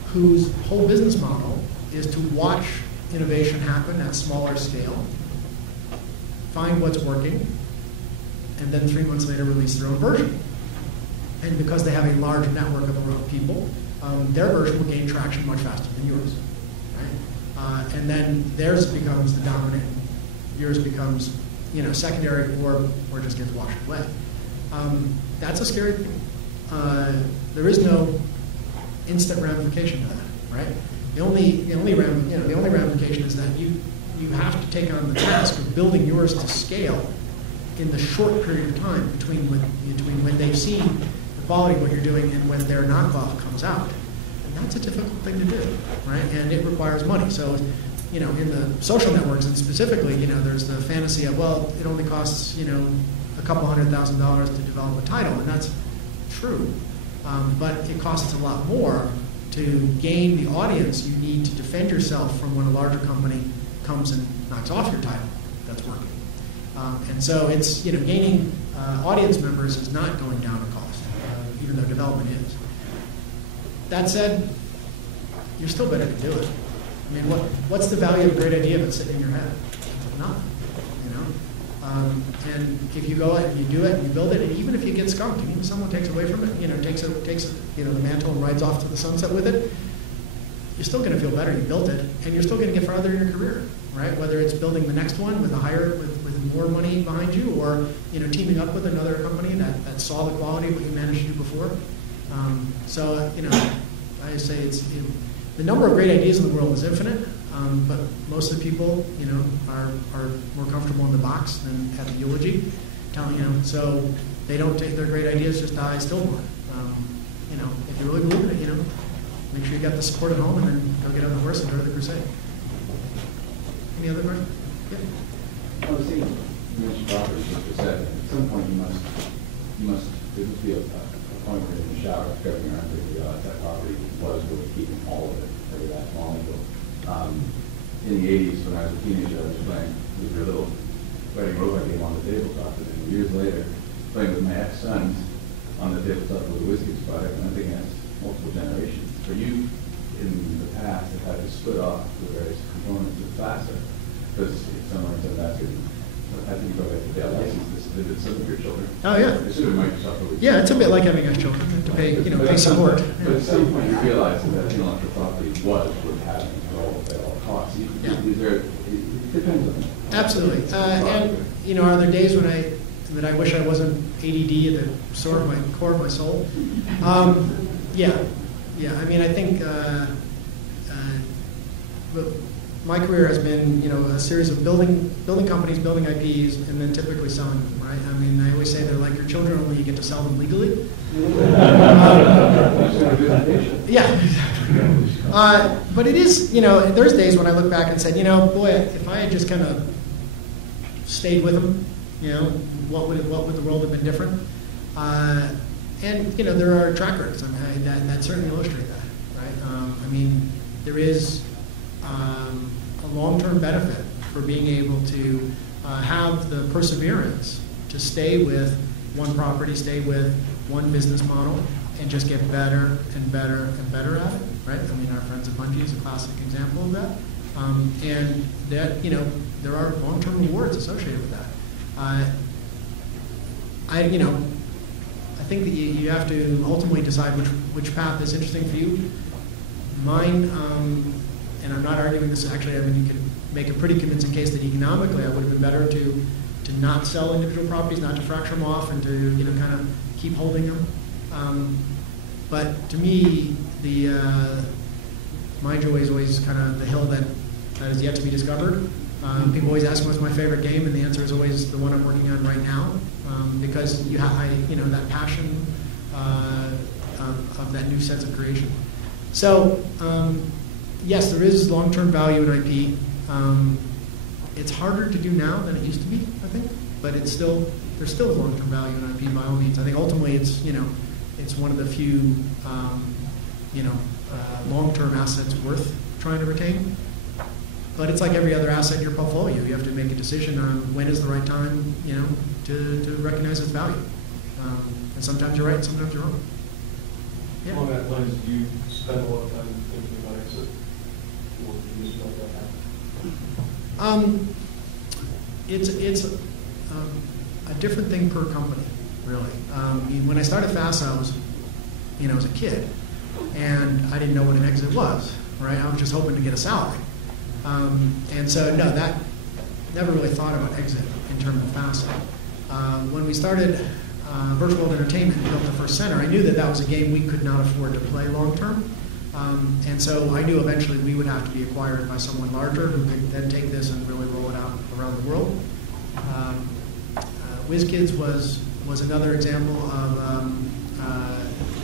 whose whole business model is to watch innovation happen at smaller scale, find what's working, and then 3 months later release their own version. And because they have a large network of people, their version will gain traction much faster than yours. Right? And then theirs becomes the dominant, yours becomes secondary, or just gets washed away. That's a scary thing. There is no instant ramification to that, right? The only ramification is that you have to take on the task of building yours to scale in the short period of time between when they've seen the quality of what you're doing and when their knockoff comes out. And that's a difficult thing to do, right? And it requires money. So, in the social networks, and specifically, there's the fantasy of, well, it only costs, a couple $100,000 to develop a title, and that's true. But it costs a lot more to gain the audience you need to defend yourself from when a larger company comes and knocks off your title that's working. And so it's, gaining audience members is not going down in cost, even though development is. That said, you're still better to do it. I mean, what's the value of a great idea if it's sitting in your head? Nothing, you know? And if you go out and you do it and you build it, and even if you get skunked, and even someone takes away from it, you know, takes the mantle and rides off to the sunset with it, you're still going to feel better. You built it, and you're still going to get further in your career, right? Whether it's building the next one with with more money behind you, or you know, teaming up with another company that saw the quality of what you managed to do before. So you know, I say the number of great ideas in the world is infinite, but most of the people, you know, are more comfortable in the box than at the eulogy, telling, you know, so they don't take their great ideas just die stillborn. You know, if you really believe in it, you know, make sure you got the support at home, and then go get on the horse and go to the crusade. Any other questions? Yeah. I was thinking, you mentioned property, just for a second. At some point, there must be a point where in the shower, discovering around that property was worth keeping all of it, every last molecule. In the 80s, when I was a teenager, I was playing with your little writing robot game on the tabletop, and then years later, playing with my ex-sons on the tabletop with a whiskey product, and I think that's multiple generations. For you, in the past, have had to split off the various components of FASA, because somewhere in some basket, I think you probably have to pay a license to visit some of your children. Oh, yeah. I assume Microsoft would. Yeah, it's a bit like having children, to pay, you know, pay support. But at some point, you realize that intellectual property was worth having at all costs. Is there, it depends on that. Absolutely. And, you know, are there days when I wish I wasn't ADD at the core of my soul? Yeah. Yeah, I mean, I think my career has been, you know, a series of building companies, building IPs, and then typically selling them, right? I mean, I always say they're like your children, only you get to sell them legally. Yeah. But it is, you know, there's days when I look back and said, you know, boy, if I had just kind of stayed with them, you know, what would the world have been different? And, you know, there are track records that certainly illustrate that, right? I mean, there is a long-term benefit for being able to have the perseverance to stay with one property, stay with one business model, and just get better and better and better at it, right? I mean, our friends at Bungie is a classic example of that. And that, you know, there are long-term rewards associated with that. I think that you have to ultimately decide which path is interesting for you. Mine, and I'm not arguing this, actually, I mean, you can make a pretty convincing case that economically I would have been better to not sell individual properties, not to fracture them off, and to, you know, kind of keep holding them. But to me, my joy is always kind of the hill that is yet to be discovered. People always ask me what's my favorite game, and the answer is always the one I'm working on right now, because you have that passion of that new sense of creation. So yes, there is long-term value in IP. It's harder to do now than it used to be, I think, but there's still long-term value in IP by all means. I think ultimately it's one of the few long-term assets worth trying to retain. But it's like every other asset in your portfolio. You have to make a decision on when is the right time, you know, to recognize its value. And sometimes you're right, and sometimes you're wrong. Yeah. Along that lines, do you spend a lot of time thinking about exit, or do you just let that happen? It's a different thing per company, really. When I started FASA, I was a kid, and I didn't know what an exit was. Right? I was just hoping to get a salary. And so, no, that never really thought about exit in terms of FASA. When we started Virtual World Entertainment and built the first center, I knew that was a game we could not afford to play long term. And so I knew eventually we would have to be acquired by someone larger who could then take this and really roll it out around the world. WizKids was another example of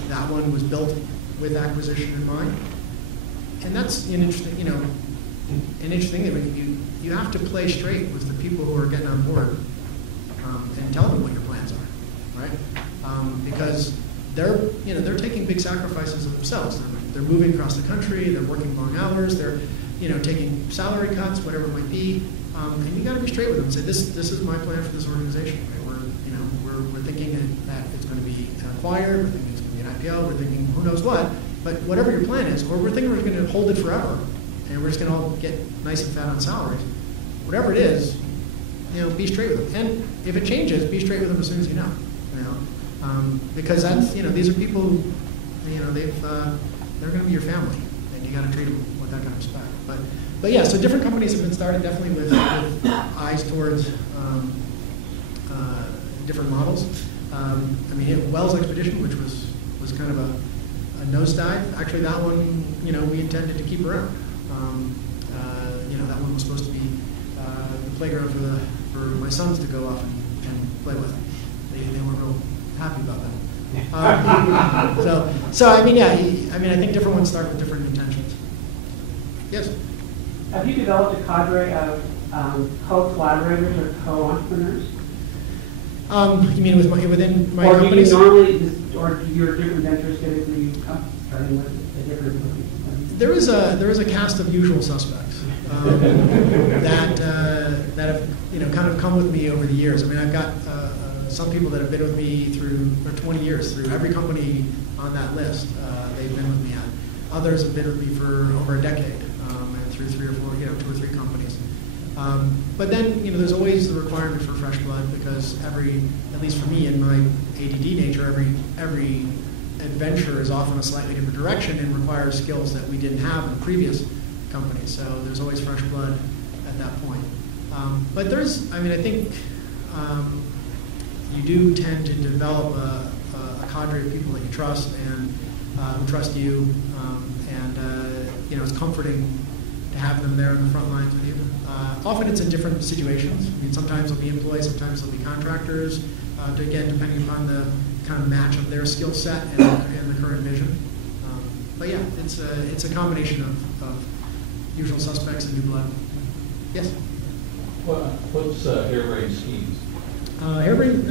that one was built with acquisition in mind. And that's an interesting thing. You have to play straight with the people who are getting on board and tell them what your plans are, right? Because they're taking big sacrifices of themselves. They're moving across the country. They're working long hours. They're taking salary cuts, whatever it might be. And you got to be straight with them and say, this is my plan for this organization. Right? We're thinking that it's going to be acquired. We're thinking it's going to be an IPO. We're thinking who knows what. But whatever your plan is, or we're thinking we're going to hold it forever, and we're just going to all get nice and fat on salaries. Whatever it is, be straight with them. And if it changes, be straight with them as soon as you know. Because that's, these are people who, they're going to be your family, and you got to treat them with that kind of respect. But yeah, so different companies have been started definitely with eyes towards different models. Wells Expedition, which was kind of a nosedive. Actually, that one, we intended to keep around. That one was supposed to be the playground for my sons to go off and play with. They weren't real happy about that. I think different ones start with different intentions. Yes? Have you developed a cadre of co-collaborators or co-entrepreneurs? You mean within my or companies? Do you normally, or do your different ventures typically starting with a different? There is a cast of usual suspects that have kind of come with me over the years. I've got some people that have been with me for 20 years through every company on that list. They've been with me at. Others have been with me for over a decade, and through 3 or 4, 2 or 3 companies. But then, there's always the requirement for fresh blood because at least for me in my ADD nature, every adventure is often a slightly different direction and requires skills that we didn't have in previous companies. So there's always fresh blood at that point. But I think you do tend to develop a cadre of people that you trust and who trust you, it's comforting to have them there in the front lines with you. Often it's in different situations. Sometimes they'll be employees, sometimes they'll be contractors, again, depending upon the kind of match of their skill set and the current vision. But yeah, it's a combination of usual suspects and new blood. Yes? What's Harebrained Schemes? Harebrained,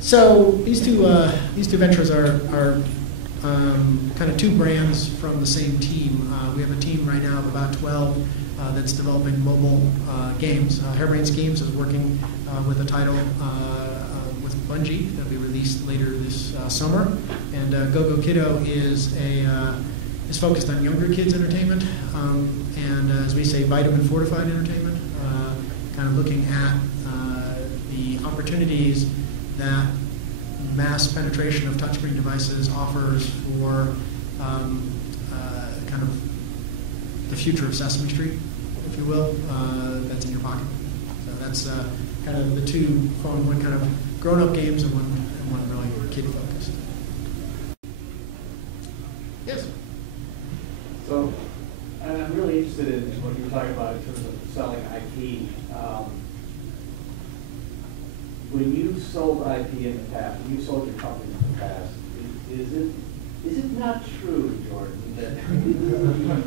so these two ventures are kind of 2 brands from the same team. We have a team right now of about 12 that's developing mobile games. Harebrained Schemes is working with a title with Bungie that'll be released later this summer, and Go Kiddo is focused on younger kids' entertainment, and as we say, vitamin fortified entertainment, kind of looking at the opportunities that mass penetration of touchscreen devices offers for kind of the future of Sesame Street, if you will, that's in your pocket. So that's kind of the 2, one kind of grown-up games and one really kid-focused. Yes? So, and I'm really interested in what you were talking about in terms of selling IP. When you've sold IP in the past, when you've sold your company in the past, is it not true, Jordan, that you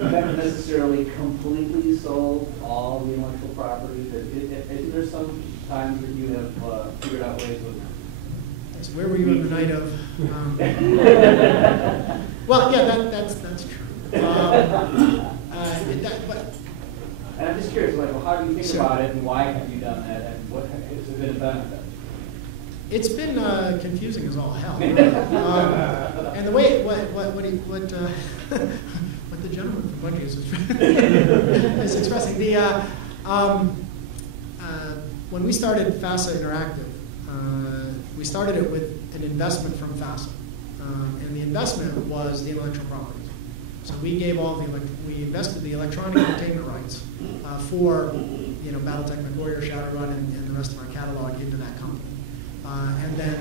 haven't necessarily completely sold all the intellectual property? That there some times that you have figured out ways of? So where were you on the night of? Well, yeah, that's true. And I'm just curious, how do you think about it, and why have you done that, and what has it been a benefit? It's been confusing as all hell. And the way what the gentleman from Bungie is expressing when we started FASA Interactive, we started it with an investment from FASA, and the investment was the intellectual properties. So we gave we invested the electronic entertainment rights for BattleTech, MechWarrior, Shadowrun, and the rest of our catalog into that company. And then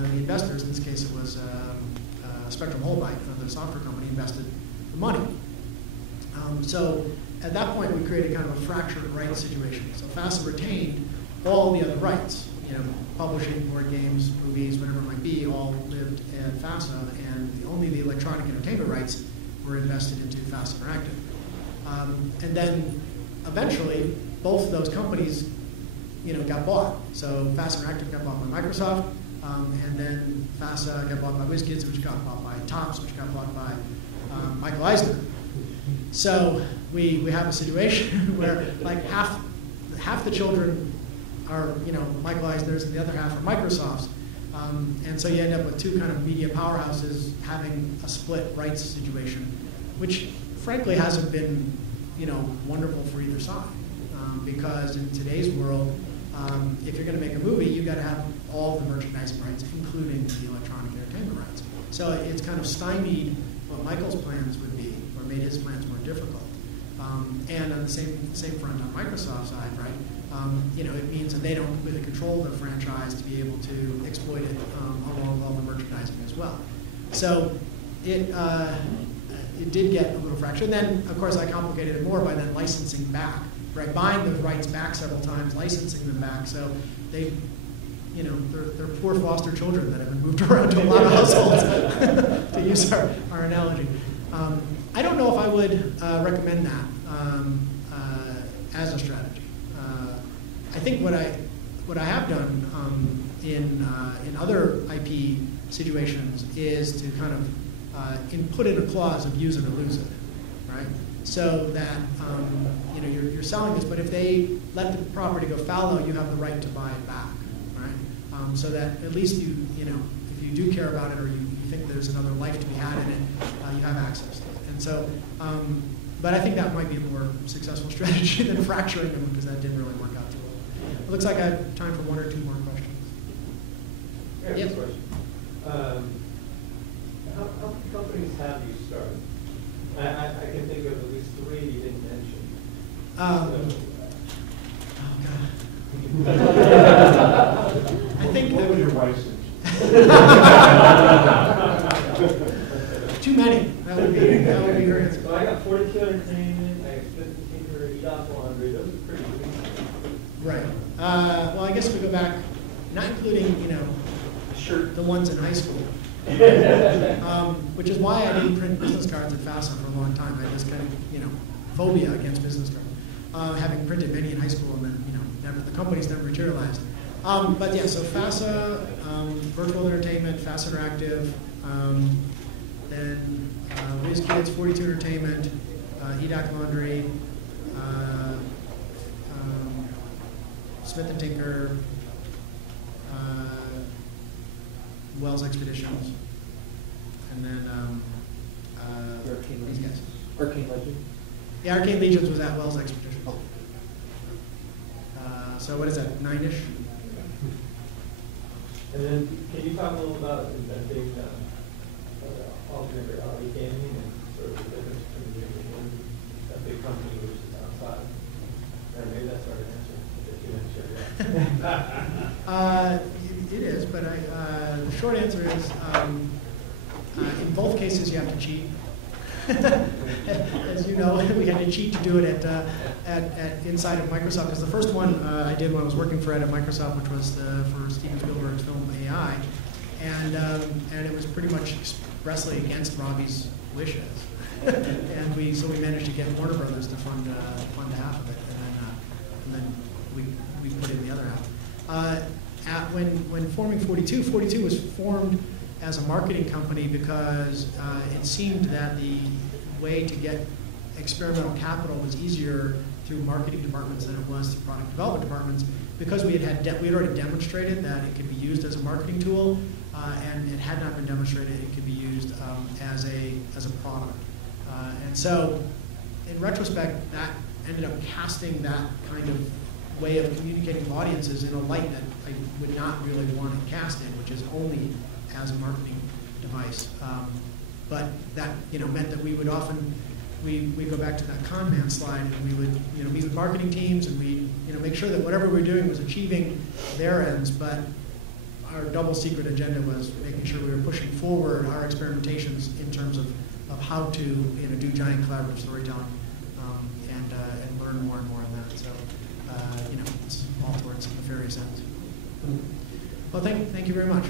the investors, in this case it was Spectrum Holbein, another software company, invested the money. So at that point we created kind of a fractured rights situation. So FASA retained all the other rights, publishing, board games, movies, whatever it might be, all lived at FASA, and only the electronic entertainment rights were invested into FASA Interactive. And then eventually both of those companies got bought. So FASA Interactive got bought by Microsoft, and then FASA got bought by WizKids, which got bought by Tops, which got bought by Michael Eisner. So we have a situation where half the children are Michael Eisner's and the other half are Microsoft's, And so you end up with two kind of media powerhouses having a split rights situation, which frankly hasn't been, wonderful for either side. Because in today's world, if you're going to make a movie, you've got to have all the merchandising rights, including the electronic entertainment rights. So it's kind of stymied what Michael's plans would be, or made his plans more difficult. And on the same front on Microsoft's side, right? It means that they don't completely control the franchise to be able to exploit it along with all the merchandising as well. So it did get a little fractured. And then, of course, I complicated it more by then licensing back, right? Buying those rights back several times, licensing them back. So they're poor foster children that have been moved around to a lot of households, to use our analogy. I don't know if I would recommend that as a strategy. I think what I have done in other IP situations is to kind of put in a clause of use it or lose it, right? So that you're selling this, but if they let the property go fallow, you have the right to buy it back, right? So that at least if you do care about it or you think there's another life to be had in it, you have access to it. And so, but I think that might be a more successful strategy than fracturing them, because that didn't really work out too well. It looks like I have time for one or two more questions. Yes. Question. How many companies have you started? I can think of at least 3 you didn't mention. Oh God. I think what was your wife's too many. That would be her answer. So I got 42 Entertainment, I have Smith & Tinker, Edoc Laundry. Those are pretty recent. Right. Well, I guess if we go back, not including the ones in high school, which is why I didn't print business cards at FASA for a long time. I had this kind of phobia against business cards, having printed many in high school, and then the companies never materialized. But yeah, so FASA, Virtual Entertainment, FASA Interactive, then Whiz Kids, 42 Entertainment, Edoc Laundry, Smith & Tinker, Wells Expeditions, and then these guys. Arcane Legend? Yeah, Arcane Legions was at Wells Expeditions. So what is that, 9-ish? And then can you talk a little about inventing alternate reality gaming and sort of the difference between a big company which is outside? Or maybe that's our answer, if you didn't share that. It is, but the short answer is in both cases you have to cheat. As you know, we had to cheat to do it at inside of Microsoft, because the first one I did when I was working for Ed at Microsoft, which was for Steven Spielberg's film AI, and it was pretty much expressly against Robbie's wishes, and we managed to get Warner Brothers to fund half of it, and then we put in the other half. When forming 42 was formed as a marketing company because it seemed that the way to get experimental capital was easier through marketing departments than it was through product development departments, because we had already demonstrated that it could be used as a marketing tool, and it had not been demonstrated it could be used as a product. And so, in retrospect, that ended up casting that kind of way of communicating with audiences in a light that I would not really want it cast in, which is only as a marketing device. But that meant that we would often we go back to that con man slide, and we would meet with marketing teams, and we make sure that whatever we were doing was achieving their ends, but our double secret agenda was making sure we were pushing forward our experimentations in terms of how to do giant collaborative storytelling, and learn more and more on that. So it's all towards nefarious ends. Well, thank you very much.